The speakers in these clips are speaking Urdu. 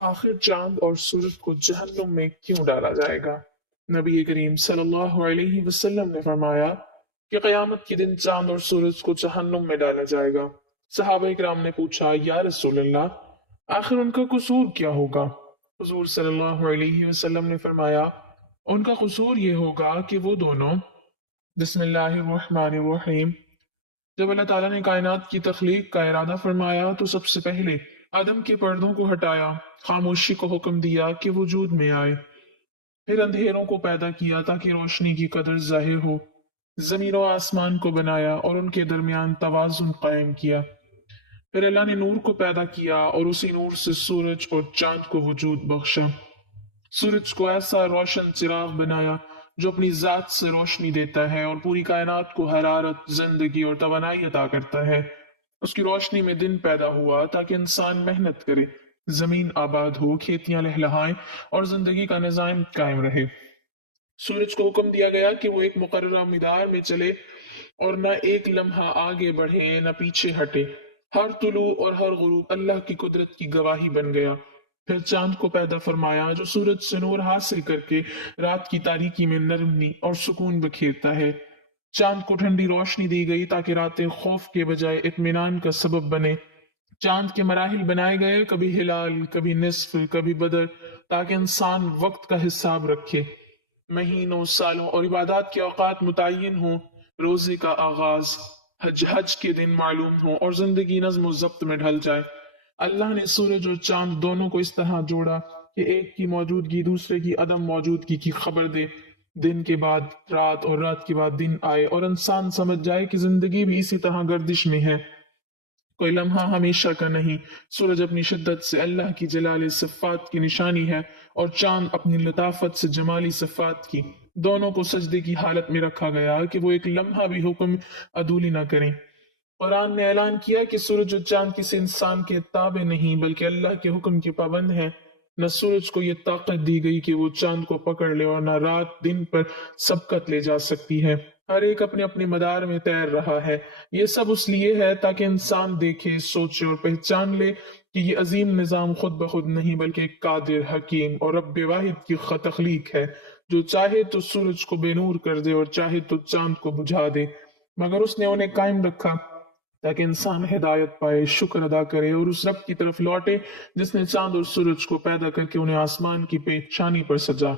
آخر چاند اور سورج کو جہنم میں کیوں ڈالا جائے گا؟ نبی کریم صلی اللہ علیہ وسلم نے فرمایا کہ قیامت کے دن چاند اور سورج کو جہنم میں ڈالا جائے گا۔ صحابہ کرام نے پوچھا، یا رسول اللہ، آخر ان کا قصور کیا ہوگا؟ حضور صلی اللہ علیہ وسلم نے فرمایا، ان کا قصور یہ ہوگا کہ وہ دونوں، بسم اللہ الرحمن الرحیم، جب اللہ تعالیٰ نے کائنات کی تخلیق کا ارادہ فرمایا تو سب سے پہلے آدم کے پردوں کو ہٹایا، خاموشی کو حکم دیا کہ وجود میں آئے، پھر اندھیروں کو پیدا کیا تاکہ روشنی کی قدر ظاہر ہو، زمین و آسمان کو بنایا اور ان کے درمیان توازن قائم کیا، پھر اللہ نے نور کو پیدا کیا اور اسی نور سے سورج اور چاند کو وجود بخشا۔ سورج کو ایسا روشن چراغ بنایا جو اپنی ذات سے روشنی دیتا ہے اور پوری کائنات کو حرارت، زندگی اور توانائی عطا کرتا ہے۔ اس کی روشنی میں دن پیدا ہوا تاکہ انسان محنت کرے، زمین آباد ہو، کھیتیاں لہلہائیں اور زندگی کا نظام قائم رہے۔ سورج کو حکم دیا گیا کہ وہ ایک مقررہ مدار میں چلے اور نہ ایک لمحہ آگے بڑھے نہ پیچھے ہٹے۔ ہر طلوع اور ہر غروب اللہ کی قدرت کی گواہی بن گیا۔ پھر چاند کو پیدا فرمایا جو سورج سے نور حاصل کر کے رات کی تاریکی میں نرمی اور سکون بکھیرتا ہے۔ چاند کو ٹھنڈی روشنی دی گئی تاکہ راتیں خوف کے بجائے اطمینان کا سبب بنے۔ چاند کے مراحل بنائے گئے، کبھی ہلال، کبھی نصف، کبھی بدر، تاکہ انسان وقت کا حساب رکھے، مہینوں، سالوں اور عبادات کے اوقات متعین ہوں، روزے کا آغاز، حج کے دن معلوم ہوں اور زندگی نظم و ضبط میں ڈھل جائے۔ اللہ نے سورج اور چاند دونوں کو اس طرح جوڑا کہ ایک کی موجودگی دوسرے کی عدم موجودگی کی خبر دے، دن کے بعد رات اور رات کے بعد دن آئے اور انسان سمجھ جائے کہ زندگی بھی اسی طرح گردش میں ہے، کوئی لمحہ ہمیشہ کا نہیں۔ سورج اپنی شدت سے اللہ کی جلالی صفات کی نشانی ہے اور چاند اپنی لطافت سے جمالی صفات کی۔ دونوں کو سجدے کی حالت میں رکھا گیا کہ وہ ایک لمحہ بھی حکم عدولی نہ کریں۔ قرآن نے اعلان کیا کہ سورج اور چاند کسی انسان کے تابع نہیں بلکہ اللہ کے حکم کے پابند ہیں۔ نہ سورج کو یہ طاقت دی گئی کہ وہ چاند کو پکڑ لے اور نہ رات دن پر سبقت لے جا سکتی ہے۔ ہر ایک اپنے اپنے مدار میں تیر رہا ہے۔ یہ سب اس لیے ہے تاکہ انسان دیکھے، سوچے اور پہچان لے کہ یہ عظیم نظام خود بخود نہیں بلکہ ایک قادر، حکیم اور رب واحد کی تخلیق ہے، جو چاہے تو سورج کو بے نور کر دے اور چاہے تو چاند کو بجھا دے، مگر اس نے انہیں قائم رکھا تاکہ انسان ہدایت پائے، شکر ادا کرے اور اس رب کی طرف لوٹے جس نے چاند اور سورج کو پیدا کر کے انہیں آسمان کی پیشانی پر سجا۔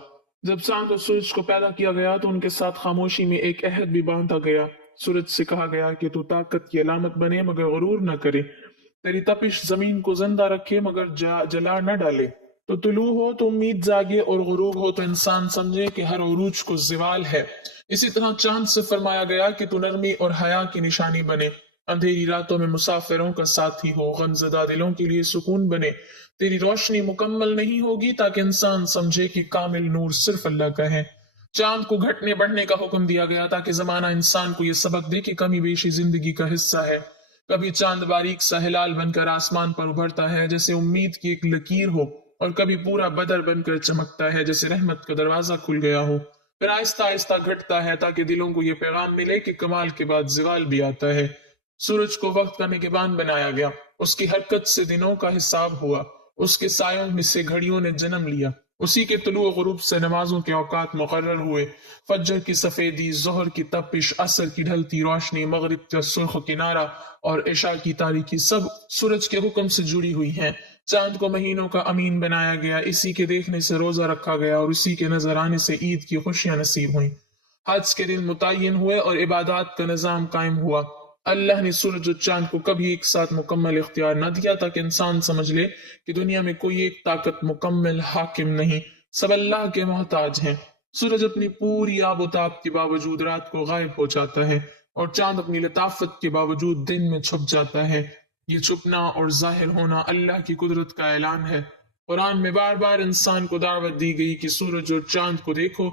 جب چاند اور سورج کو پیدا کیا گیا تو ان کے ساتھ خاموشی میں ایک عہد بھی باندھا گیا۔ سورج سے کہا گیا کہ تو طاقت کی علامت بنے مگر غرور نہ کرے، تیری تپش زمین کو زندہ رکھے مگر جلا نہ ڈالے، تو طلوع ہو تو امید جاگے اور غروب ہو تو انسان سمجھے کہ ہر عروج کو زوال ہے۔ اسی طرح چاند سے فرمایا گیا کہ تو نرمی اور حیا کی نشانی بنے، اندھیری راتوں میں مسافروں کا ساتھی ہو، غمزدہ دلوں کے لیے سکون بنے۔ تیری روشنی مکمل نہیں ہوگی تاکہ انسان سمجھے کہ کامل نور صرف اللہ کا ہے۔ چاند کو گھٹنے بڑھنے کا حکم دیا گیا تاکہ زمانہ انسان کو یہ سبق دے کہ کمی بیشی زندگی کا حصہ ہے۔ کبھی چاند باریک سا ہلال بن کر آسمان پر ابھرتا ہے جیسے امید کی ایک لکیر ہو، اور کبھی پورا بدر بن کر چمکتا ہے جیسے رحمت کا دروازہ کھل گیا ہو۔ پھر آہستہ آہستہ گھٹتا ہے تاکہ دلوں کو یہ پیغام ملے کہ کمال کے بعد زوال بھی آتا ہے۔ سورج کو وقت کا نگہبان بنایا گیا، اس کی حرکت سے دنوں کا حساب ہوا، اس کے سایوں میں سے گھڑیوں نے جنم لیا، اسی کے طلوع و غروب سے نمازوں کے اوقات مقرر ہوئے، فجر کی سفیدی، ظہر کی تپش، عصر کی ڈھلتی روشنی، مغرب کا سرخ کنارہ اور عشاء کی تاریکی سب سورج کے حکم سے جڑی ہوئی ہیں۔ چاند کو مہینوں کا امین بنایا گیا، اسی کے دیکھنے سے روزہ رکھا گیا اور اسی کے نظر آنے سے عید کی خوشیاں نصیب ہوئیں، حج کے دن متعین ہوئے اور عبادات کا نظام قائم ہوا۔ اللہ نے سورج اور چاند کو کبھی ایک ساتھ مکمل اختیار نہ دیا تاکہ انسان سمجھ لے کہ دنیا میں کوئی ایک طاقت مکمل حاکم نہیں، سب اللہ کے محتاج ہیں۔ سورج اپنی پوری آب و تاب کے باوجود رات کو غائب ہو جاتا ہے اور چاند اپنی لطافت کے باوجود دن میں چھپ جاتا ہے۔ یہ چھپنا اور ظاہر ہونا اللہ کی قدرت کا اعلان ہے۔ قرآن میں بار بار انسان کو دعوت دی گئی کہ سورج اور چاند کو دیکھو،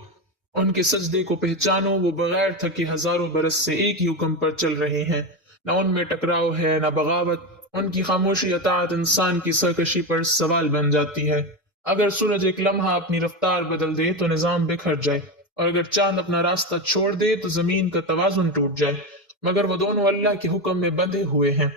ان کے سجدے کو پہچانو، وہ بغیر تھکے ہزاروں برس سے ایک ہی حکم پر چل رہے ہیں، نہ ان میں ٹکراؤ ہے نہ بغاوت۔ ان کی خاموشی اطاعت انسان کی سرکشی پر سوال بن جاتی ہے۔ اگر سورج ایک لمحہ اپنی رفتار بدل دے تو نظام بکھر جائے، اور اگر چاند اپنا راستہ چھوڑ دے تو زمین کا توازن ٹوٹ جائے، مگر وہ دونوں اللہ کے حکم میں بندھے ہوئے ہیں،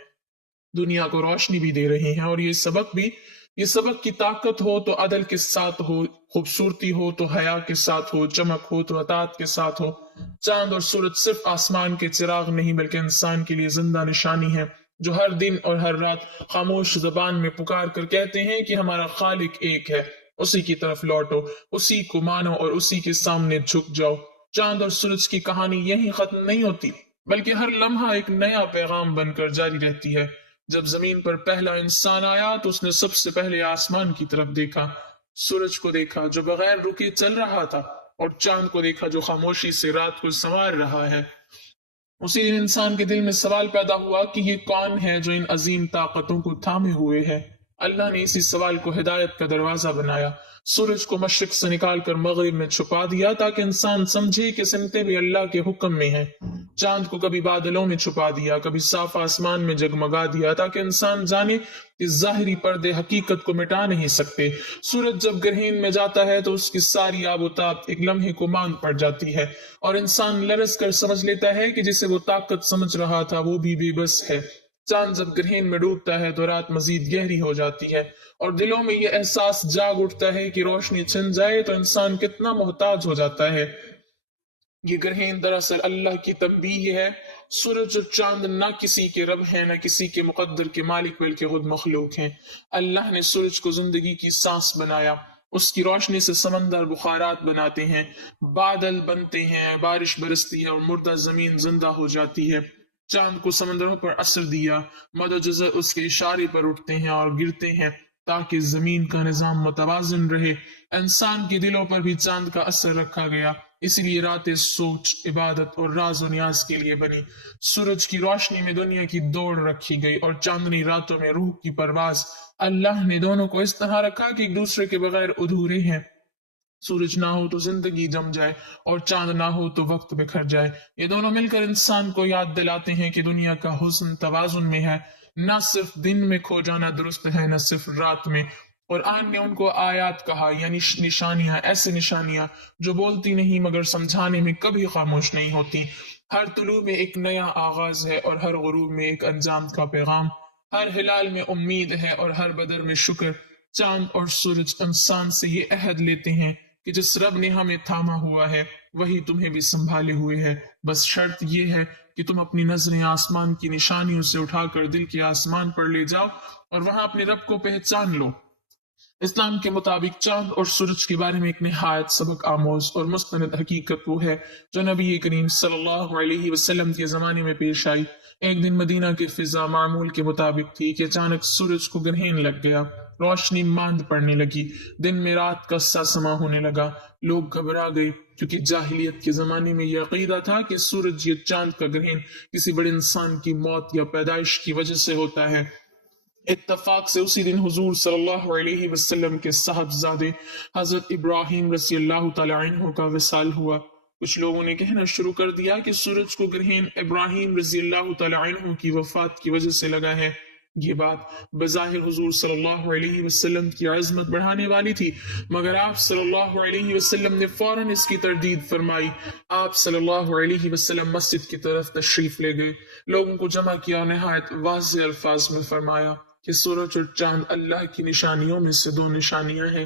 دنیا کو روشنی بھی دے رہے ہیں اور یہ سبق بھی یہ سبق کی طاقت ہو تو عدل کے ساتھ ہو، خوبصورتی ہو تو حیا کے ساتھ ہو، چمک ہو تو اطاعت کے ساتھ ہو۔ چاند اور سورج صرف آسمان کے چراغ نہیں بلکہ انسان کے لیے زندہ نشانی ہے، جو ہر دن اور ہر رات خاموش زبان میں پکار کر کہتے ہیں کہ ہمارا خالق ایک ہے، اسی کی طرف لوٹو، اسی کو مانو اور اسی کے سامنے جھک جاؤ۔ چاند اور سورج کی کہانی یہیں ختم نہیں ہوتی، بلکہ ہر لمحہ ایک نیا پیغام بن کر جاری رہتی ہے۔ جب زمین پر پہلا انسان آیا تو اس نے سب سے پہلے آسمان کی طرف دیکھا، سورج کو دیکھا جو بغیر رکے چل رہا تھا، اور چاند کو دیکھا جو خاموشی سے رات کو سنوار رہا ہے۔ اسی دن انسان کے دل میں سوال پیدا ہوا کہ یہ کون ہے جو ان عظیم طاقتوں کو تھامے ہوئے ہے؟ اللہ نے اسی سوال کو ہدایت کا دروازہ بنایا۔ سورج کو مشرق سے نکال کر مغرب میں چھپا دیا تاکہ انسان سمجھے کہ سمتیں بھی اللہ کے حکم میں ہیں۔ چاند کو کبھی بادلوں میں چھپا دیا، کبھی صاف آسمان میں جگمگا دیا تاکہ انسان جانے کہ ظاہری پردے حقیقت کو مٹا نہیں سکتے۔ سورج جب گرہین میں جاتا ہے تو اس کی ساری آب و تاب ایک لمحے کو ماند پڑ جاتی ہے، اور انسان لرز کر سمجھ لیتا ہے کہ جسے وہ طاقت سمجھ رہا تھا وہ بھی بے بس ہے۔ چاند جب گرہین میں ڈوبتا ہے تو رات مزید گہری ہو جاتی ہے، اور دلوں میں یہ احساس جاگ اٹھتا ہے کہ روشنی چھن جائے تو انسان کتنا محتاج ہو جاتا ہے۔ یہ گرہین دراصل اللہ کی تنبیہ ہے۔ سورج اور چاند نہ کسی کے رب ہیں نہ کسی کے مقدر کے مالک، بلکہ خود مخلوق ہیں۔ اللہ نے سورج کو زندگی کی سانس بنایا، اس کی روشنی سے سمندر بخارات بناتے ہیں، بادل بنتے ہیں، بارش برستی ہے اور مردہ زمین زندہ ہو جاتی ہے۔ چاند کو سمندروں پر اثر دیا، مد و جزر اس کے اشارے پر اٹھتے ہیں اور گرتے ہیں تاکہ زمین کا نظام متوازن رہے۔ انسان کے دلوں پر بھی چاند کا اثر رکھا گیا، اس لیے راتیں سوچ، عبادت اور راز و نیاز کے لیے بنی۔ سورج کی روشنی میں دنیا کی دوڑ رکھی گئی اور چاندنی راتوں میں روح کی پرواز۔ اللہ نے دونوں کو اس طرح رکھا کہ ایک دوسرے کے بغیر ادھورے ہیں۔ سورج نہ ہو تو زندگی جم جائے، اور چاند نہ ہو تو وقت بکھر جائے۔ یہ دونوں مل کر انسان کو یاد دلاتے ہیں کہ دنیا کا حسن توازن میں ہے، نہ صرف دن میں کھو جانا درست ہے، نہ صرف رات میں۔ قرآن نے ان کو آیات کہا، یعنی نشانیاں، ایسے نشانیاں جو بولتی نہیں مگر سمجھانے میں کبھی خاموش نہیں ہوتی۔ ہر طلوع میں ایک نیا آغاز ہے اور ہر غروب میں ایک انجام کا پیغام۔ ہر ہلال میں امید ہے اور ہر بدر میں شکر۔ چاند اور سورج انسان سے یہ عہد لیتے ہیں کہ جس رب نے ہمیں تھاما ہوا ہے وہی تمہیں بھی سنبھالے ہوئے ہے، بس شرط یہ ہے کہ تم اپنی نظریں آسمان کی نشانیوں سے اٹھا کر دل کے آسمان پر لے جاؤ اور وہاں اپنے رب کو پہچان لو۔ اسلام کے مطابق چاند اور سورج کے بارے میں ایک نہایت سبق آموز اور مستند حقیقت وہ ہے جو نبی کریم صلی اللہ علیہ وسلم کے زمانے میں پیش آئی۔ ایک دن مدینہ کی فضا معمول کے مطابق تھی کہ اچانک سورج کو گرہین لگ گیا، روشنی ماند پڑنے لگی، دن میں رات کا سا سما ہونے لگا۔ لوگ گھبرا گئے کیونکہ جاہلیت کے زمانے میں یہ عقیدہ تھا کہ سورج یا چاند کا گرہین کسی بڑے انسان کی موت یا پیدائش کی وجہ سے ہوتا ہے۔ اتفاق سے اسی دن حضور صلی اللہ علیہ وسلم کے صاحبزادے حضرت ابراہیم رضی اللہ تعالی عنہ کا وصال ہوا۔ کچھ لوگوں نے کہنا شروع کر دیا کہ سورج کو گرہین ابراہیم رضی اللہ تعالی عنہ کی وفات کی وجہ سے لگا ہے۔ یہ بات بظاہر حضور صلی اللہ علیہ وسلم کی عظمت بڑھانے والی تھی، مگر آپ صلی اللہ علیہ وسلم نے فوراً اس کی تردید فرمائی۔ آپ صلی اللہ علیہ وسلم مسجد کی طرف تشریف لے گئے، لوگوں کو جمع کیا اور نہایت واضح الفاظ میں فرمایا کہ سورج اور چاند اللہ کی نشانیوں میں سے دو نشانیاں ہیں،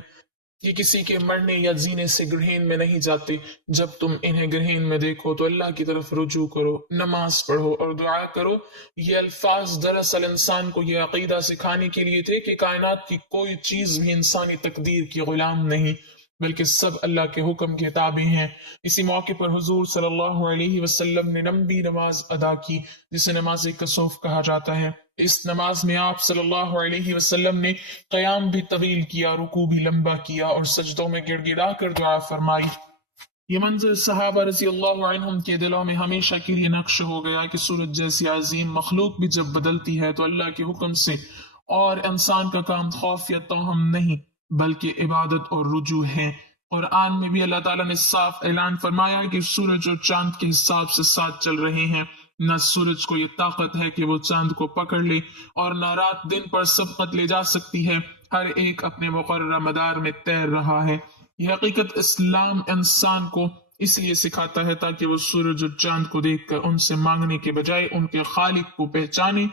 یہ کسی کے مرنے یا جینے سے گرہین میں نہیں جاتے۔ جب تم انہیں گرہین میں دیکھو تو اللہ کی طرف رجوع کرو، نماز پڑھو اور دعا کرو۔ یہ الفاظ دراصل انسان کو یہ عقیدہ سکھانے کے لیے تھے کہ کائنات کی کوئی چیز بھی انسانی تقدیر کی غلام نہیں، بلکہ سب اللہ کے حکم کے تابع ہیں۔ اسی موقع پر حضور صلی اللہ علیہ وسلم نے لمبی نماز ادا کی جسے نماز کسوف کہا جاتا ہے۔ اس نماز میں آپ صلی اللہ علیہ وسلم نے قیام بھی طویل کیا، رکوع بھی لمبا کیا اور سجدوں میں گڑ گڑا کر دعا فرمائی۔ یہ منظر صحابہ رضی اللہ عنہم کے دلوں میں ہمیشہ کے لیے نقش ہو گیا کہ سورج جیسی عظیم مخلوق بھی جب بدلتی ہے تو اللہ کے حکم سے، اور انسان کا کام خوف یا توہم نہیں بلکہ عبادت اور رجوع ہے۔ قرآن میں بھی اللہ تعالیٰ نے صاف اعلان فرمایا کہ سورج اور چاند کے حساب سے ساتھ چل رہے ہیں۔ نہ سورج کو یہ طاقت ہے کہ وہ چاند کو پکڑ لے اور نہ رات دن پر سبقت لے جا سکتی ہے، ہر ایک اپنے مقررہ مدار میں تیر رہا ہے۔ یہ حقیقت اسلام انسان کو اس لیے سکھاتا ہے تاکہ وہ سورج اور چاند کو دیکھ کر ان سے مانگنے کے بجائے ان کے خالق کو پہچانے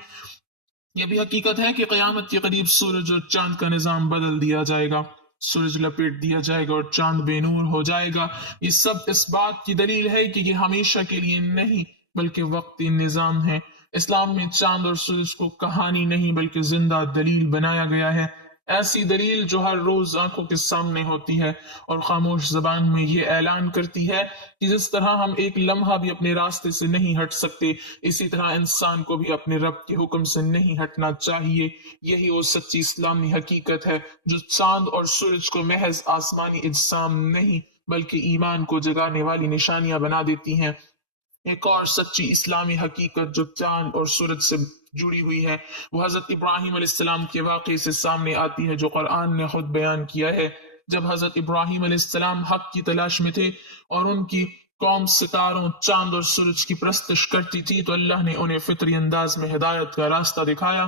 یہ بھی حقیقت ہے کہ قیامت کے قریب سورج اور چاند کا نظام بدل دیا جائے گا، سورج لپیٹ دیا جائے گا اور چاند بے نور ہو جائے گا۔ یہ سب اس بات کی دلیل ہے کہ یہ ہمیشہ کے لیے نہیں بلکہ وقتی نظام ہے۔ اسلام میں چاند اور سورج کو کہانی نہیں بلکہ زندہ دلیل بنایا گیا ہے، ایسی دلیل جو ہر روز آنکھوں کے سامنے ہوتی ہے اور خاموش زبان میں یہ اعلان کرتی ہے کہ جس طرح ہم ایک لمحہ بھی اپنے راستے سے نہیں ہٹ سکتے، اسی طرح انسان کو بھی اپنے رب کے حکم سے نہیں ہٹنا چاہیے۔ یہی وہ سچی اسلامی حقیقت ہے جو چاند اور سورج کو محض آسمانی اجسام نہیں بلکہ ایمان کو جگانے والی نشانیاں بنا دیتی ہیں۔ ایک اور سچی اسلامی حقیقت جو چاند اور سورج سے جڑی ہوئی ہے وہ حضرت ابراہیم علیہ السلام کے واقعے سے سامنے آتی ہے جو قرآن نے خود بیان کیا ہے۔ جب حضرت ابراہیم علیہ السلام حق کی تلاش میں تھے اور ان کی قوم ستاروں، چاند اور سورج کی پرستش کرتی تھی تو اللہ نے انہیں فطری انداز میں ہدایت کا راستہ دکھایا۔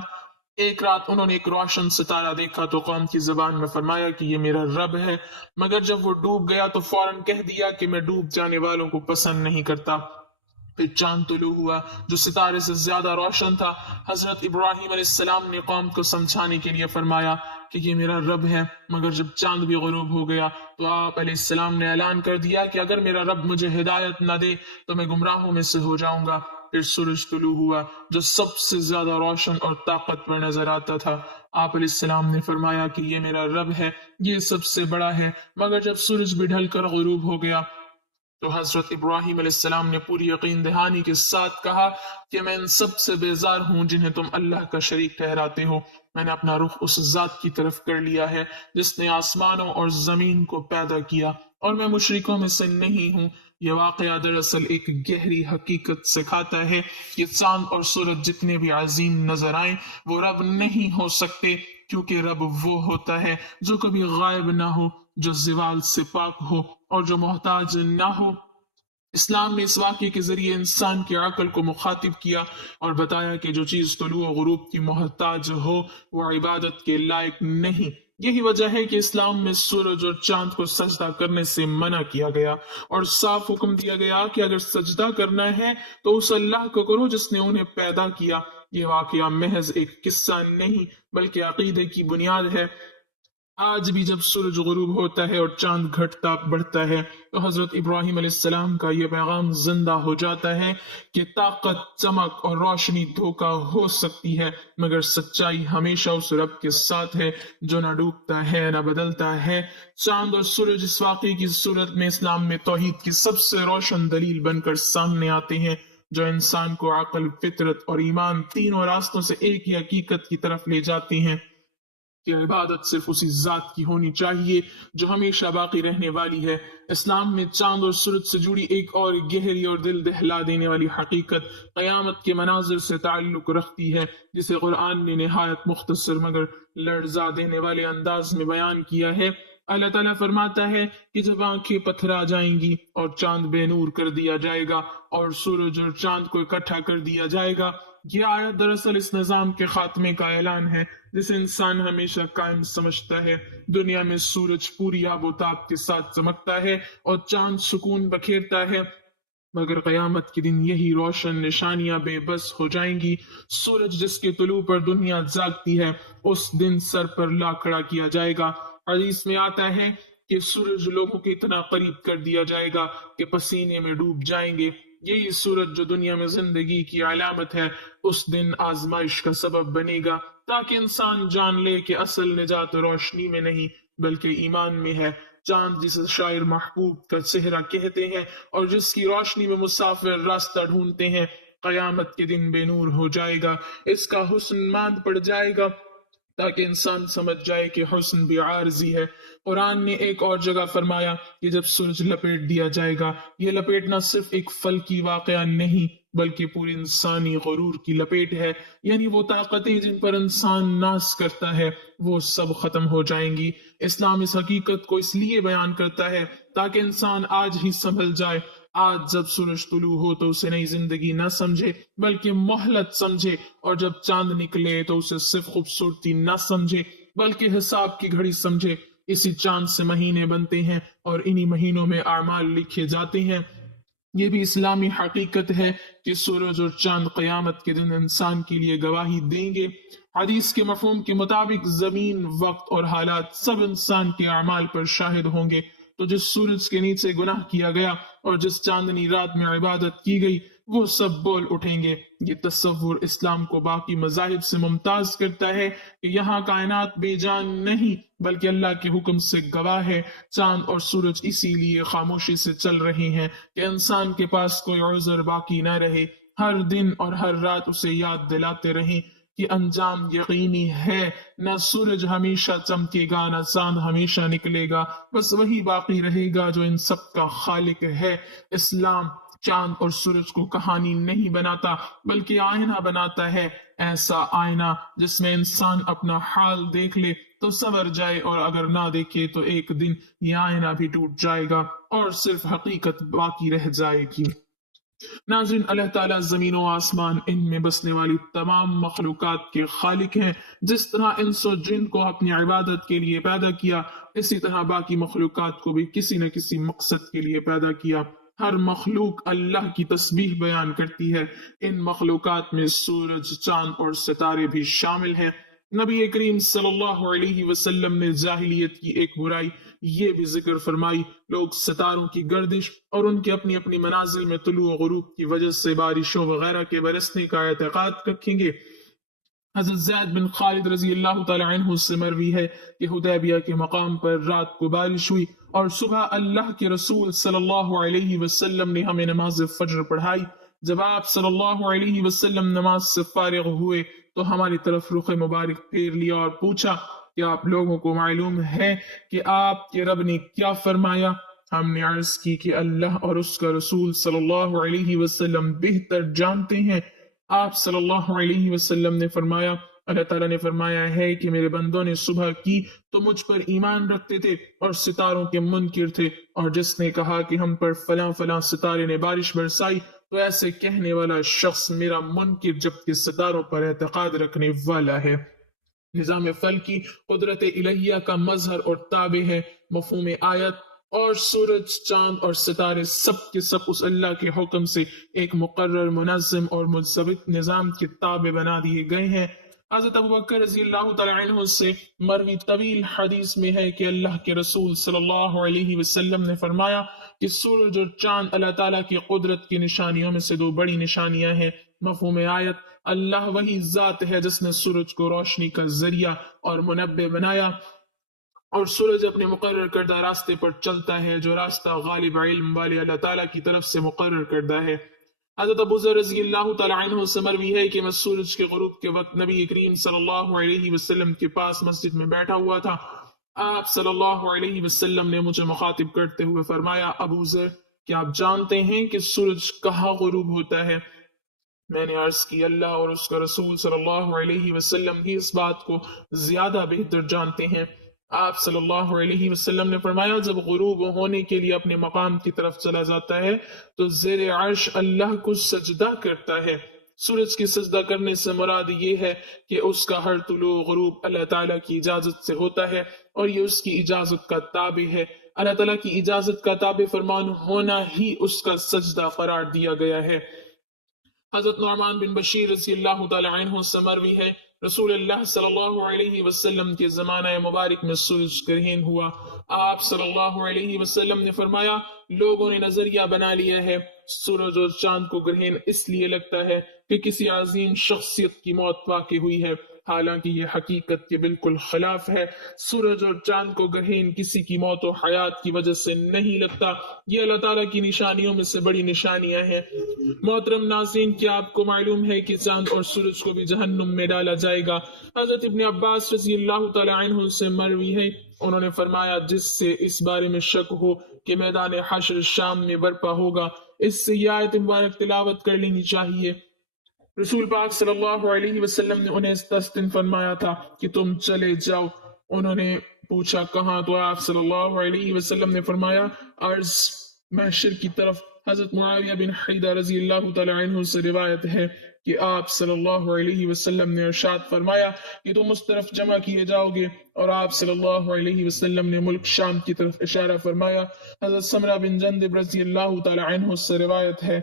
ایک رات انہوں نے ایک روشن ستارہ دیکھا تو قوم کی زبان میں فرمایا کہ یہ میرا رب ہے، مگر جب وہ ڈوب گیا تو فوراً کہہ دیا کہ میں ڈوب جانے والوں کو پسند نہیں کرتا۔ پھر چاند طلوع ہوا جو ستارے سے زیادہ روشن تھا۔ حضرت ابراہیم علیہ السلام نے قوم کو سمجھانے کے لیے فرمایا کہ یہ میرا رب ہے، مگر جب چاند بھی غروب ہو گیا تو آپ علیہ السلام نے اعلان کر دیا کہ اگر میرا رب مجھے ہدایت نہ دے تو میں گمراہوں میں سے ہو جاؤں گا۔ پھر سورج طلوع ہوا جو سب سے زیادہ روشن اور طاقتور نظر آتا تھا۔ آپ علیہ السلام نے فرمایا کہ یہ میرا رب ہے، یہ سب سے بڑا ہے، مگر جب سورج بھی ڈھل کر غروب ہو گیا تو حضرت ابراہیم علیہ السلام نے پوری یقین دہانی کے ساتھ کہا کہ میں ان سب سے بیزار ہوں جنہیں تم اللہ کا شریک ٹھہراتے ہو۔ میں نے اپنا رخ اس ذات کی طرف کر لیا ہے جس نے آسمانوں اور زمین کو پیدا کیا، اور میں مشرکوں میں سے نہیں ہوں۔ یہ واقعہ دراصل ایک گہری حقیقت سکھاتا ہے کہ چاند اور سورج جتنے بھی عظیم نظر آئیں وہ رب نہیں ہو سکتے، کیونکہ رب وہ ہوتا ہے جو کبھی غائب نہ ہو، جو زوال سے پاک ہو اور جو محتاج نہ ہو۔ اسلام نے اس واقعے کے ذریعے انسان کی عقل کو مخاطب کیا اور بتایا کہ جو چیز طلوع و غروب کی محتاج ہو وہ عبادت کے لائق نہیں۔ یہی وجہ ہے کہ اسلام میں سورج اور چاند کو سجدہ کرنے سے منع کیا گیا اور صاف حکم دیا گیا کہ اگر سجدہ کرنا ہے تو اس اللہ کو کرو جس نے انہیں پیدا کیا۔ یہ واقعہ محض ایک قصہ نہیں بلکہ عقیدے کی بنیاد ہے۔ آج بھی جب سورج غروب ہوتا ہے اور چاند گھٹتا بڑھتا ہے تو حضرت ابراہیم علیہ السلام کا یہ پیغام زندہ ہو جاتا ہے کہ طاقت، چمک اور روشنی دھوکہ ہو سکتی ہے، مگر سچائی ہمیشہ اس رب کے ساتھ ہے جو نہ ڈوبتا ہے نہ بدلتا ہے۔ چاند اور سورج اس واقعے کی صورت میں اسلام میں توحید کی سب سے روشن دلیل بن کر سامنے آتے ہیں جو انسان کو عقل، فطرت اور ایمان تینوں راستوں سے ایک ہی حقیقت کی طرف لے جاتے ہیں کہ عبادت صرف اسی ذات کی ہونی چاہیے جو ہمیشہ باقی رہنے والی ہے۔ اسلام میں چاند اور سورج سے جڑی ایک اور گہری اور دل دہلا دینے والی حقیقت قیامت کے مناظر سے تعلق رکھتی ہے جسے قرآن نے نہایت مختصر مگر لرزا دینے والے انداز میں بیان کیا ہے۔ اللہ تعالیٰ فرماتا ہے کہ جب آنکھیں پتھرا جائیں گی اور چاند بے نور کر دیا جائے گا اور سورج اور چاند کو اکٹھا کر دیا جائے گا، یہ آیت دراصل اس نظام کے خاتمے کا اعلان ہے جسے انسان ہمیشہ قائم سمجھتا ہے۔ دنیا میں سورج پوری آب و تاب کے ساتھ چمکتا ہے اور چاند سکون بکھیرتا ہے، مگر قیامت کے دن یہی روشن نشانیاں بے بس ہو جائیں گی۔ سورج جس کے طلوع پر دنیا جاگتی ہے اس دن سر پر لا کھڑا کیا جائے گا۔ حدیث میں آتا ہے کہ سورج لوگوں کے اتنا قریب کر دیا جائے گا کہ پسینے میں ڈوب جائیں گے۔ یہی سورج جو دنیا میں زندگی کی علامت ہے اس دن آزمائش کا سبب بنے گا تاکہ انسان جان لے کہ اصل نجات روشنی میں نہیں بلکہ ایمان میں ہے۔ چاند جسے شاعر محبوب کا چہرہ کہتے ہیں اور جس کی روشنی میں مسافر راستہ ڈھونڈتے ہیں، قیامت کے دن بے نور ہو جائے گا، اس کا حسن ماند پڑ جائے گا تاکہ انسان سمجھ جائے کہ حسن بھی عارضی ہے۔ قرآن نے ایک اور جگہ فرمایا کہ جب سورج لپیٹ دیا جائے گا، یہ لپیٹنا صرف ایک فلکی واقعہ نہیں بلکہ پوری انسانی غرور کی لپیٹ ہے، یعنی وہ طاقتیں جن پر انسان ناز کرتا ہے وہ سب ختم ہو جائیں گی۔ اسلام اس حقیقت کو اس لیے بیان کرتا ہے تاکہ انسان آج ہی سنبھل جائے۔ آج جب سورج طلوع ہو تو اسے نئی زندگی نہ سمجھے بلکہ مہلت سمجھے، اور جب چاند نکلے تو اسے صرف خوبصورتی نہ سمجھے بلکہ حساب کی گھڑی سمجھے۔ اسی چاند سے مہینے بنتے ہیں اور انہی مہینوں میں اعمال لکھے جاتے ہیں۔ یہ بھی اسلامی حقیقت ہے کہ سورج اور چاند قیامت کے دن انسان کے لیے گواہی دیں گے۔ حدیث کے مفہوم کے مطابق زمین، وقت اور حالات سب انسان کے اعمال پر شاہد ہوں گے۔ تو جس سورج کے نیچے گناہ کیا گیا اور جس چاندنی رات میں عبادت کی گئی وہ سب بول اٹھیں گے۔ یہ تصور اسلام کو باقی مذاہب سے ممتاز کرتا ہے کہ یہاں کائنات بے جان نہیں بلکہ اللہ کے حکم سے گواہ ہے۔ چاند اور سورج اسی لیے خاموشی سے چل رہے ہیں کہ انسان کے پاس کوئی عذر باقی نہ رہے، ہر دن اور ہر رات اسے یاد دلاتے رہیں کہ انجام یقینی ہے، نہ سورج ہمیشہ چمکے گا نہ چاند ہمیشہ نکلے گا، بس وہی باقی رہے گا جو ان سب کا خالق ہے۔ اسلام چاند اور سورج کو کہانی نہیں بناتا بلکہ آئینہ بناتا ہے، ایسا آئینہ جس میں انسان اپنا حال دیکھ لے تو سنور جائے، اور اگر نہ دیکھے تو ایک دن یہ آئینہ بھی ٹوٹ جائے گا اور صرف حقیقت باقی رہ جائے گی۔ ناظرین، اللہ تعالیٰ زمین و آسمان، ان میں بسنے والی تمام مخلوقات کے خالق ہیں۔ جس طرح انس و جن کو اپنی عبادت کے لیے پیدا کیا، اسی طرح باقی مخلوقات کو بھی کسی نہ کسی مقصد کے لیے پیدا کیا۔ ہر مخلوق اللہ کی تسبیح بیان کرتی ہے۔ ان مخلوقات میں سورج، چاند اور ستارے بھی شامل ہیں۔ نبی کریم صلی اللہ علیہ وسلم نے جاہلیت کی ایک برائی یہ بھی ذکر فرمائی، لوگ ستاروں کی گردش اور ان کے اپنی اپنی منازل میں طلوع و غروب کی وجہ سے بارشوں وغیرہ کے برسنے کا اعتقاد رکھیں گے۔ حضرت زید بن خالد رضی اللہ تعالی عنہ سے مروی ہے کہ حدیبیہ کے مقام پر رات کو بارش ہوئی اور صبح اللہ کے رسول صلی اللہ علیہ وسلم نے ہمیں نماز فجر پڑھائی۔ جب آپ صلی اللہ علیہ وسلم نماز سے فارغ ہوئے تو ہماری طرف رخ مبارک پھیر لیا اور پوچھا کہ آپ لوگوں کو معلوم ہے کہ آپ کے رب نے کیا فرمایا؟ ہم نے عرض کی کہ اللہ اور اس کا رسول صلی اللہ علیہ وسلم بہتر جانتے ہیں۔ آپ صلی اللہ علیہ وسلم نے فرمایا، اللہ تعالیٰ نے فرمایا ہے کہ میرے بندوں نے صبح کی تو مجھ پر ایمان رکھتے تھے اور ستاروں کے منکر تھے، اور جس نے کہا کہ ہم پر فلاں فلاں ستارے نے بارش برسائی تو ایسے کہنے والا شخص میرا منکر جبکہ ستاروں پر اعتقاد رکھنے والا ہے۔ نظام فلکی قدرت الہیہ کا مظہر اور تابع ہے۔ مفہوم آیت اور سورج، چاند اور ستارے سب کے سب اس اللہ کے حکم سے ایک مقرر، منظم اور منضبط نظام کے تابع بنا دیے گئے ہیں۔ حضرت ابوبکر رضی اللہ تعالی عنہ سے مروی طویل حدیث میں ہے کہ اللہ کے رسول صلی اللہ علیہ وسلم نے فرمایا کہ سورج اور چاند اللہ تعالیٰ کی قدرت کی نشانیوں میں سے دو بڑی نشانیاں ہیں۔ مفہوم آیت، اللہ وہی ذات ہے جس نے سورج کو روشنی کا ذریعہ اور منبع بنایا، اور سورج اپنے مقرر کردہ راستے پر چلتا ہے، جو راستہ غالب علم والے اللہ تعالیٰ کی طرف سے مقرر کردہ ہے۔ حضرت ابو ذر رضی اللہ تعالی عنہ سے مروی ہے کہ میں سورج کے غروب کے وقت نبی کریم صلی اللہ علیہ وسلم کے پاس مسجد میں بیٹھا ہوا تھا۔ آپ صلی اللہ علیہ وسلم نے مجھے مخاطب کرتے ہوئے فرمایا، ابو ذر، کیا آپ جانتے ہیں کہ سورج کہاں غروب ہوتا ہے؟ میں نے عرض کی، اللہ اور اس کا رسول صلی اللہ علیہ وسلم ہی اس بات کو زیادہ بہتر جانتے ہیں۔ آپ صلی اللہ علیہ وسلم نے فرمایا، جب غروب ہونے کے لیے اپنے مقام کی طرف چلا جاتا ہے تو زیر عرش اللہ کو سجدہ کرتا ہے۔ سورج کی سجدہ کرنے سے مراد یہ ہے کہ اس کا ہر طلوع و غروب اللہ تعالیٰ کی اجازت سے ہوتا ہے اور یہ اس کی اجازت کا تابع ہے۔ اللہ تعالیٰ کی اجازت کا تابع فرمان ہونا ہی اس کا سجدہ قرار دیا گیا ہے۔ حضرت نعمان بن بشیر رضی اللہ تعالی عنہ سے مروی ہے، رسول اللہ صلی اللہ علیہ وسلم کے زمانہ مبارک میں سورج گرہن ہوا۔ آپ صلی اللہ علیہ وسلم نے فرمایا، لوگوں نے نظریہ بنا لیا ہے سورج اور چاند کو گرہن اس لیے لگتا ہے کہ کسی عظیم شخصیت کی موت واقع ہوئی ہے، حالانکہ یہ حقیقت کے بالکل خلاف ہے۔ سورج اور چاند کو گرہن کسی کی موت و حیات کی وجہ سے نہیں لگتا، یہ اللہ تعالیٰ کی نشانیوں میں سے بڑی نشانیاں ہیں۔ محترم ناظرین، کیا آپ کو معلوم ہے کہ چاند اور سورج کو بھی جہنم میں ڈالا جائے گا؟ حضرت ابن عباس رضی اللہ تعالی عنہ سے مروی ہے، انہوں نے فرمایا، جس سے اس بارے میں شک ہو کہ میدان حشر شام میں برپا ہوگا، اس سے یہ آیت مبارک تلاوت کر لینی چاہیے۔ رسول پاک صلی اللہ علیہ وسلم نے انہیں استثناء فرمایا تھا کہ تم چلے جاؤ۔ انہوں نے پوچھا کہاں؟ تو آپ صلی اللہ علیہ وسلم نے فرمایا، ارض محشر کی طرف۔ حضرت معاویہ بن حیدہ رضی اللہ تعالی عنہ سے روایت ہے کہ آپ صلی اللہ علیہ وسلم نے ارشاد فرمایا کہ تم اس طرف جمع کیے جاؤ گے، اور آپ صلی اللہ علیہ وسلم نے ملک شام کی طرف اشارہ فرمایا۔ حضرت سمرہ بن جندب رضی اللہ تعالی عنہ سے روایت ہے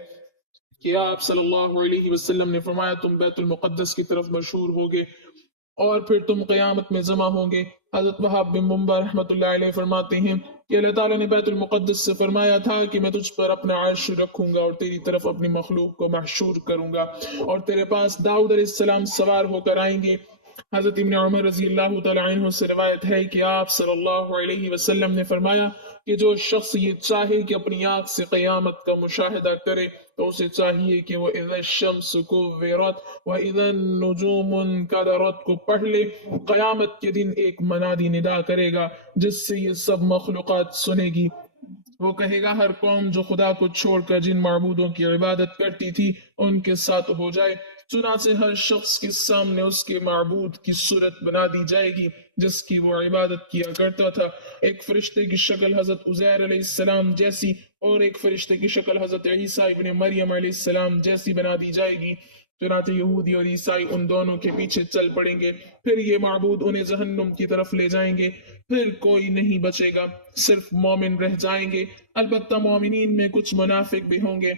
کہ آپ صلی اللہ علیہ وسلم نے فرمایا تم بیت المقدس کی طرف مشہور ہوگے اور پھر تم قیامت میں جمع ہوں گے۔ حضرت وہاب بن منبع رحمۃ اللہ علیہ فرماتے ہیں کہ اللہ تعالیٰ نے بیت المقدس سے فرمایا تھا کہ میں تجھ پر اپنا عرش رکھوں گا اور تیری طرف اپنی مخلوق کو محشور کروں گا، اور تیرے پاس داؤد علیہ السلام سوار ہو کر آئیں گے۔ حضرت ابن عمر رضی اللہ تعالی عنہ سے روایت ہے کہ آپ صلی اللہ علیہ وسلم نے فرمایا کہ جو شخص یہ چاہے کہ اپنی آنکھ سے قیامت کا مشاہدہ کرے تو اسے چاہیے کہ وہ اذا الشمس کوورت واذا النجوم انکدرت کو پڑھ لے۔ قیامت کے دن ایک منادی ندا کرے گا جس سے یہ سب مخلوقات سنے گی، وہ کہے گا ہر قوم جو خدا کو چھوڑ کر جن معبودوں کی عبادت کرتی تھی ان کے ساتھ ہو جائے۔ چنانچہ ہر شخص کے سامنے اس کے معبود کی صورت بنا دی جائے گی جس کی وہ عبادت کیا کرتا تھا۔ ایک فرشتے کی شکل حضرت عزیر علیہ السلام جیسی اور ایک فرشتے کی شکل حضرت عیسیٰ ابن مریم علیہ السلام جیسی بنا دی جائے گی۔ چنانچہ یہودی اور عیسائی ان دونوں کے پیچھے چل پڑیں گے، پھر یہ معبود انہیں جہنم کی طرف لے جائیں گے، پھر کوئی نہیں بچے گا، صرف مومن رہ جائیں گے۔ البتہ مومنین میں کچھ منافق بھی ہوں گے۔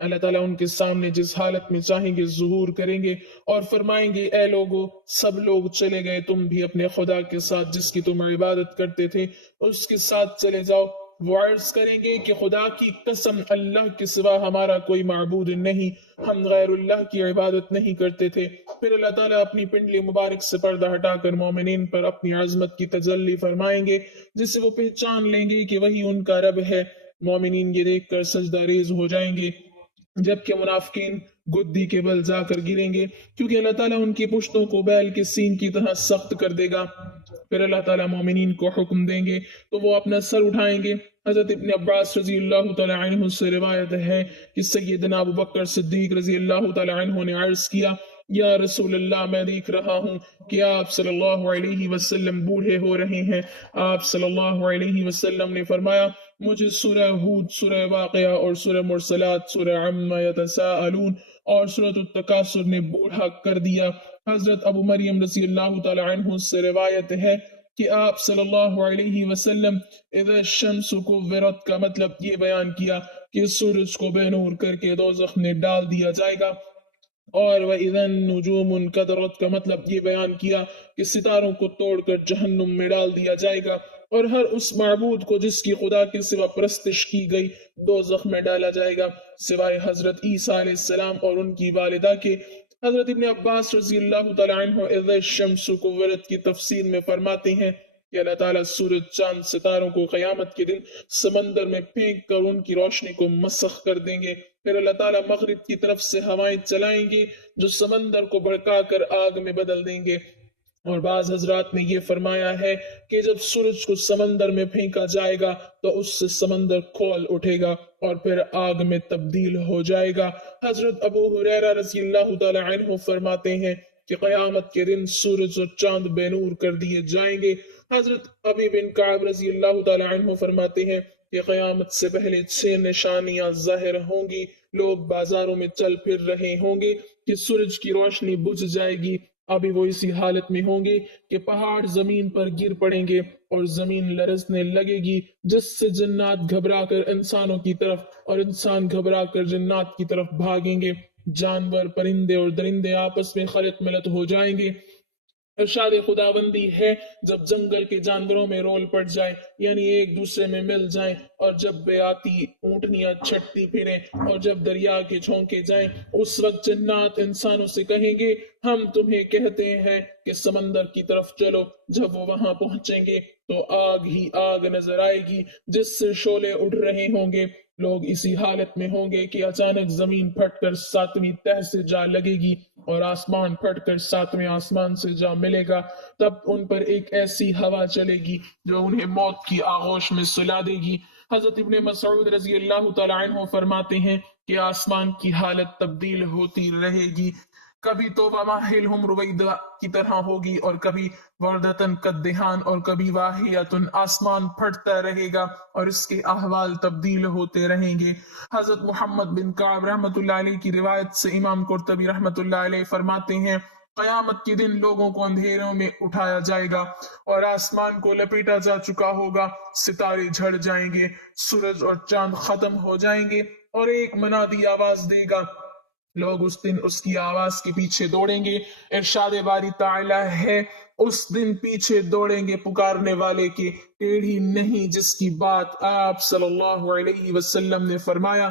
اللہ تعالیٰ ان کے سامنے جس حالت میں چاہیں گے ظہور کریں گے اور فرمائیں گے اے لوگو سب لوگ چلے گئے، تم بھی اپنے خدا کے ساتھ جس کی تم عبادت کرتے تھے اس کے ساتھ چلے جاؤ۔ وہ عرض کریں گے کہ خدا کی قسم اللہ کے سوا ہمارا کوئی معبود نہیں، ہم غیر اللہ کی عبادت نہیں کرتے تھے۔ پھر اللہ تعالیٰ اپنی پنڈلی مبارک سے پردہ ہٹا کر مومنین پر اپنی عظمت کی تجلی فرمائیں گے جس سے وہ پہچان لیں گے کہ وہی ان کا رب ہے۔ مومنین یہ دیکھ کر سجدہ ریز ہو جائیں گے جبکہ منافقین گدی کے بل جا کر گریں گے، کیونکہ اللہ تعالیٰ ان کی پشتوں کو بیل کے سین کی طرح سخت کر دے گا۔ پھر اللہ تعالیٰ مومنین کو حکم دیں گے تو وہ اپنا سر اٹھائیں گے۔ حضرت ابن عباس رضی اللہ تعالیٰ عنہ سے روایت ہے کہ سیدنا ابو بکر صدیق رضی اللہ تعالیٰ عنہ نے عرض کیا یا رسول اللہ میں دیکھ رہا ہوں کہ آپ صلی اللہ علیہ وسلم بوڑھے ہو رہے ہیں۔ آپ صلی اللہ علیہ وسلم نے فرمایا مجھے سورہ ہود، سورہ واقعہ اور سورہ مرسلات، سورہ عما یتساءلون اور سورۃ التکاثر نے بوڑھا کر دیا۔ حضرت ابو مریم رضی اللہ تعالی عنہ سے روایت ہے کہ آپ صلی اللہ علیہ وسلم اذا الشمس کوورت کا مطلب یہ بیان کیا کہ سورج کو بے نور کر کے دوزخ میں ڈال دیا جائے گا، اور وَإِذَا النُّجُومُ انْكَدَرَتْ کا مطلب یہ بیان کیا کہ ستاروں کو توڑ کر جہنم میں ڈال دیا جائے گا، اور ہر اس معبود کو جس کی خدا کے سوا پرستش کی گئی دوزخ میں ڈالا جائے گا سوائے حضرت عیسیٰ علیہ السلام اور ان کی والدہ کے۔ حضرت ابن عباس رضی اللہ تعالی عنہ اذا الشمس کوورت کی تفسیر میں فرماتے ہیں کہ اللہ تعالیٰ سورج، چاند، ستاروں کو قیامت کے دن سمندر میں پھینک کر ان کی روشنی کو مسخ کر دیں گے۔ پھر اللہ تعالیٰ مغرب کی طرف سے ہوائیں چلائیں گے جو سمندر کو بھڑکا کر آگ میں بدل دیں گے۔ اور بعض حضرات نے یہ فرمایا ہے کہ جب سورج کو سمندر میں پھینکا جائے گا تو اس سے سمندر کھول اٹھے گا اور پھر آگ میں تبدیل ہو جائے گا۔ حضرت ابو ہریرہ رضی اللہ تعالی عنہ فرماتے ہیں کہ قیامت کے دن سورج اور چاند بے نور کر دیے جائیں گے۔ حضرت ابی بن کعب رضی اللہ تعالی عنہ فرماتے ہیں کہ قیامت سے پہلے 6 نشانیاں ظاہر ہوں گی۔ لوگ بازاروں میں چل پھر رہے ہوں گے کہ سورج کی روشنی بجھ جائے گی، ابھی وہ اسی حالت میں ہوں گے کہ پہاڑ زمین پر گر پڑیں گے اور زمین لرزنے لگے گی، جس سے جنات گھبرا کر انسانوں کی طرف اور انسان گھبرا کر جنات کی طرف بھاگیں گے۔ جانور، پرندے اور درندے آپس میں خلط ملط ہو جائیں گے۔ ارشاد خداوندی ہے جب جنگل کے جانوروں میں رول پڑ جائے، یعنی ایک دوسرے میں مل جائیں، اور جب بیاتی اونٹنیاں چھٹتی پھریں اور جب دریا کے جھونکے جائیں، اس وقت جنات انسانوں سے کہیں گے ہم تمہیں کہتے ہیں کہ سمندر کی طرف چلو۔ جب وہ وہاں پہنچیں گے تو آگ ہی آگ نظر آئے گی جس سے شعلے اٹھ رہے ہوں گے۔ لوگ اسی حالت میں ہوں گے کہ اچانک زمین پھٹ کر 7ویں تہہ سے جا لگے گی اور آسمان پھٹ کر 7ویں آسمان سے جا ملے گا۔ تب ان پر ایک ایسی ہوا چلے گی جو انہیں موت کی آغوش میں سلا دے گی۔ حضرت ابن مسعود رضی اللہ تعالی عنہ فرماتے ہیں کہ آسمان کی حالت تبدیل ہوتی رہے گی کبھی تو وماہلہم رویدا کی طرح ہوگی اور کبھی وردتن کدہان اور کبھی واہیتن آسمان پھٹتا رہے گا اور اس کے احوال تبدیل ہوتے رہیں گے۔ حضرت محمد بن کعب رحمۃ اللہ علیہ کی روایت سے امام قرطبی رحمۃ اللہ علیہ فرماتے ہیں قیامت کے دن لوگوں کو اندھیروں میں اٹھایا جائے گا اور آسمان کو لپیٹا جا چکا ہوگا، ستارے جھڑ جائیں گے، سورج اور چاند ختم ہو جائیں گے اور ایک منادی آواز دے گا، لوگ اس دن اس کی آواز کے پیچھے دوڑیں گے۔ ارشاد باری تعالی ہے اس دن پیچھے دوڑیں گے پکارنے والے کے، ٹیڑھی نہیں جس کی بات آپ صلی اللہ علیہ وسلم نے فرمایا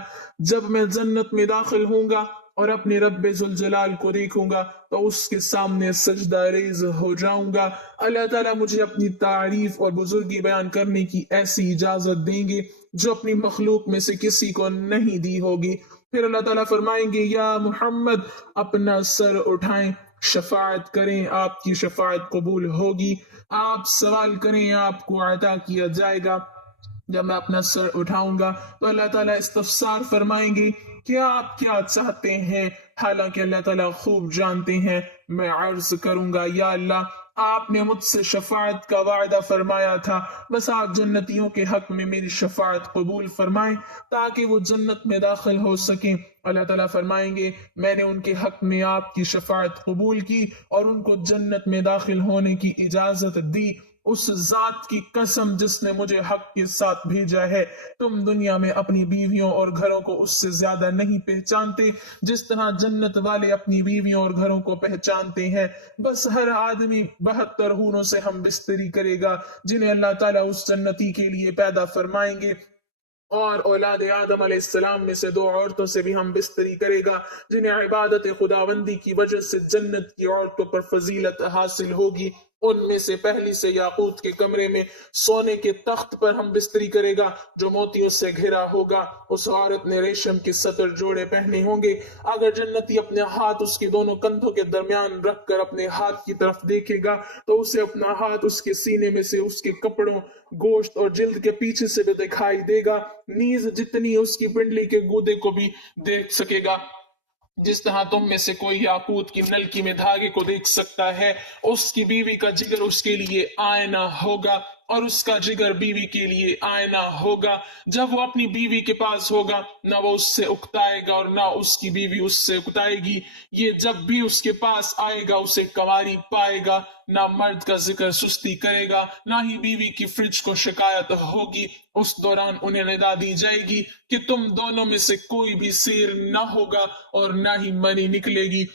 جب میں جنت میں داخل ہوں گا اور اپنے رب ذوالجلال کو دیکھوں گا تو اس کے سامنے سجدہ ریز ہو جاؤں گا۔ اللہ تعالیٰ مجھے اپنی تعریف اور بزرگی بیان کرنے کی ایسی اجازت دیں گے جو اپنی مخلوق میں سے کسی کو نہیں دی ہوگی۔ پھر اللہ تعالیٰ فرمائیں گے یا محمد اپنا سر اٹھائیں، شفاعت کریں، آپ کی شفاعت قبول ہوگی، آپ سوال کریں آپ کو عطا کیا جائے گا۔ جب میں اپنا سر اٹھاؤں گا تو اللہ تعالیٰ استفسار فرمائیں گے کہ آپ کیا چاہتے ہیں، حالانکہ اللہ تعالیٰ خوب جانتے ہیں۔ میں عرض کروں گا یا اللہ آپ نے مجھ سے شفاعت کا وعدہ فرمایا تھا، بس آپ جنتیوں کے حق میں میری شفاعت قبول فرمائیں تاکہ وہ جنت میں داخل ہو سکیں۔ اللہ تعالیٰ فرمائیں گے میں نے ان کے حق میں آپ کی شفاعت قبول کی اور ان کو جنت میں داخل ہونے کی اجازت دی۔ اس ذات کی قسم جس نے مجھے حق کے ساتھ بھیجا ہے، تم دنیا میں اپنی بیویوں اور گھروں کو اس سے زیادہ نہیں پہچانتے جس طرح جنت والے اپنی بیویوں اور گھروں کو پہچانتے ہیں۔ بس ہر آدمی 72 ہونوں سے ہم بستری کرے گا جنہیں اللہ تعالیٰ اس جنتی کے لیے پیدا فرمائیں گے، اور اولاد آدم علیہ السلام میں سے 2 عورتوں سے بھی ہم بستری کرے گا جنہیں عبادت خداوندی کی وجہ سے جنت کی عورتوں پر فضیلت حاصل ہوگی۔ ان میں سے پہلی سے یاقوت کے کمرے میں سونے کے تخت پر ہم بستری کرے گا جو موتیوں سے گھرا ہوگا، اس عورت نے ریشم کے ستر جوڑے پہنے ہوں گے۔ اگر جنتی اپنے ہاتھ اس کے دونوں کندھوں کے درمیان رکھ کر اپنے ہاتھ کی طرف دیکھے گا تو اسے اپنا ہاتھ اس کے سینے میں سے اس کے کپڑوں، گوشت اور جلد کے پیچھے سے بھی دکھائی دے گا، نیز جتنی اس کی پنڈلی کے گودے کو بھی دیکھ سکے گا۔ جس طرح تم میں سے کوئی یاقوت کی نلکی میں دھاگے کو دیکھ سکتا ہے، اس کی بیوی کا جگر اس کے لیے آئینہ ہوگا اور اس کا جگر بیوی کے لیے آئینہ ہوگا۔ جب وہ اپنی بیوی کے پاس ہوگا نہ وہ اس سے اکتائے گا اور نہ اس کی بیوی اس سے اکتائے گی، یہ جب بھی اس کے پاس آئے گا اسے کنواری پائے گا، نہ مرد کا ذکر سستی کرے گا نہ ہی بیوی کی فرج کو شکایت ہوگی۔ اس دوران انہیں ندا دی جائے گی کہ تم دونوں میں سے کوئی بھی سیر نہ ہوگا اور نہ ہی منی نکلے گی۔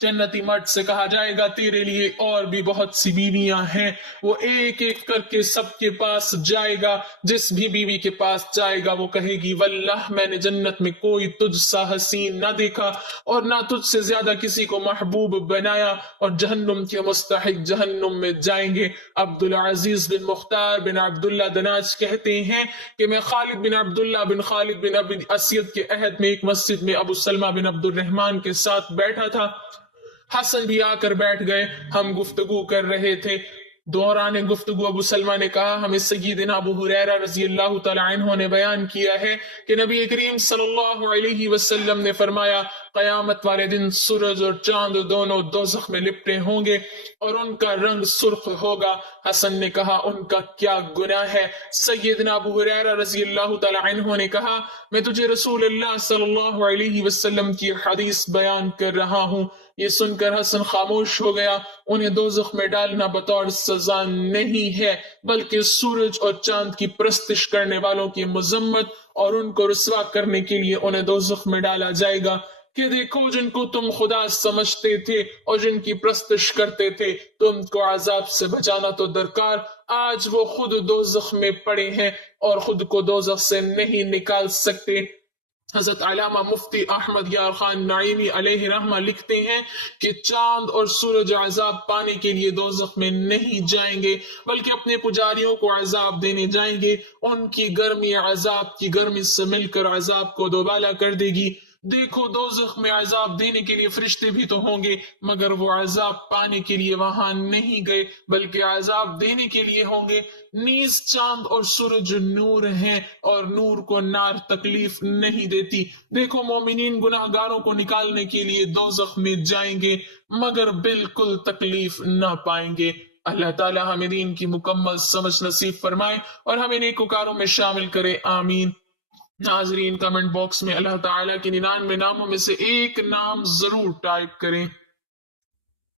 جنتی مرد سے کہا جائے گا تیرے لیے اور بھی بہت سی بیویاں ہیں، وہ ایک ایک کر کے سب کے پاس جائے گا، جس بھی بیوی کے پاس جائے گا وہ کہے گی واللہ میں نے جنت میں کوئی تجھ سا حسین نہ دیکھا اور نہ تجھ سے زیادہ کسی کو محبوب بنایا، اور جہنم کے مستحق جہنم میں جائیں گے۔ عبدالعزیز بن مختار بن عبداللہ دناج کہتے ہیں کہ میں خالد بن عبداللہ بن خالد بن ابی اسید کے عہد میں ایک مسجد میں ابو سلمہ بن عبد الرحمن کے ساتھ بیٹھا تھا، حسن بھی آ کر بیٹھ گئے، ہم گفتگو کر رہے تھے۔ دوران گفتگو ابو سلمہ نے کہا ہمیں سیدنا ابو ہریرہ رضی اللہ تعالی عنہ نے بیان کیا ہے کہ نبی کریم صلی اللہ علیہ وسلم نے فرمایا قیامت والے دن سورج اور چاند دونوں دوزخ میں لپٹے ہوں گے اور ان کا رنگ سرخ ہوگا۔ حسن نے کہا ان کا کیا گناہ ہے؟ سیدنا ابو ہریرہ رضی اللہ تعالی عنہ نے کہا میں تجھے رسول اللہ صلی اللہ علیہ وسلم کی حدیث بیان کر رہا ہوں۔ یہ سن کر حسن خاموش ہو گیا۔ انہیں دوزخ میں ڈالنا بطور سزا نہیں ہے بلکہ سورج اور چاند کی پرستش کرنے والوں کی مذمت اور ان کو رسوا کرنے کے لیے انہیں دوزخ میں ڈالا جائے گا کہ دیکھو جن کو تم خدا سمجھتے تھے اور جن کی پرستش کرتے تھے تم کو عذاب سے بچانا تو درکار، آج وہ خود دوزخ میں پڑے ہیں اور خود کو دوزخ سے نہیں نکال سکتے۔ حضرت علامہ مفتی احمد یار خان نعیمی علیہ رحمہ لکھتے ہیں کہ چاند اور سورج عذاب پانے کے لیے دوزخ میں نہیں جائیں گے بلکہ اپنے پجاریوں کو عذاب دینے جائیں گے، ان کی گرمی عذاب کی گرمی سے مل کر عذاب کو دوبالا کر دے گی۔ دیکھو دوزخ میں عذاب دینے کے لیے فرشتے بھی تو ہوں گے، مگر وہ عذاب پانے کے لیے وہاں نہیں گئے بلکہ عذاب دینے کے لیے ہوں گے۔ نیز چاند اور سورج نور ہیں اور نور کو نار تکلیف نہیں دیتی۔ دیکھو مومنین گناہ گاروں کو نکالنے کے لیے دوزخ میں جائیں گے مگر بالکل تکلیف نہ پائیں گے۔ اللہ تعالی ہمیں دین کی مکمل سمجھ نصیب فرمائے اور ہمیں نیکوکاروں میں شامل کرے، آمین۔ ناظرین کمنٹ باکس میں اللہ تعالیٰ کے 99 ناموں میں سے ایک نام ضرور ٹائپ کریں۔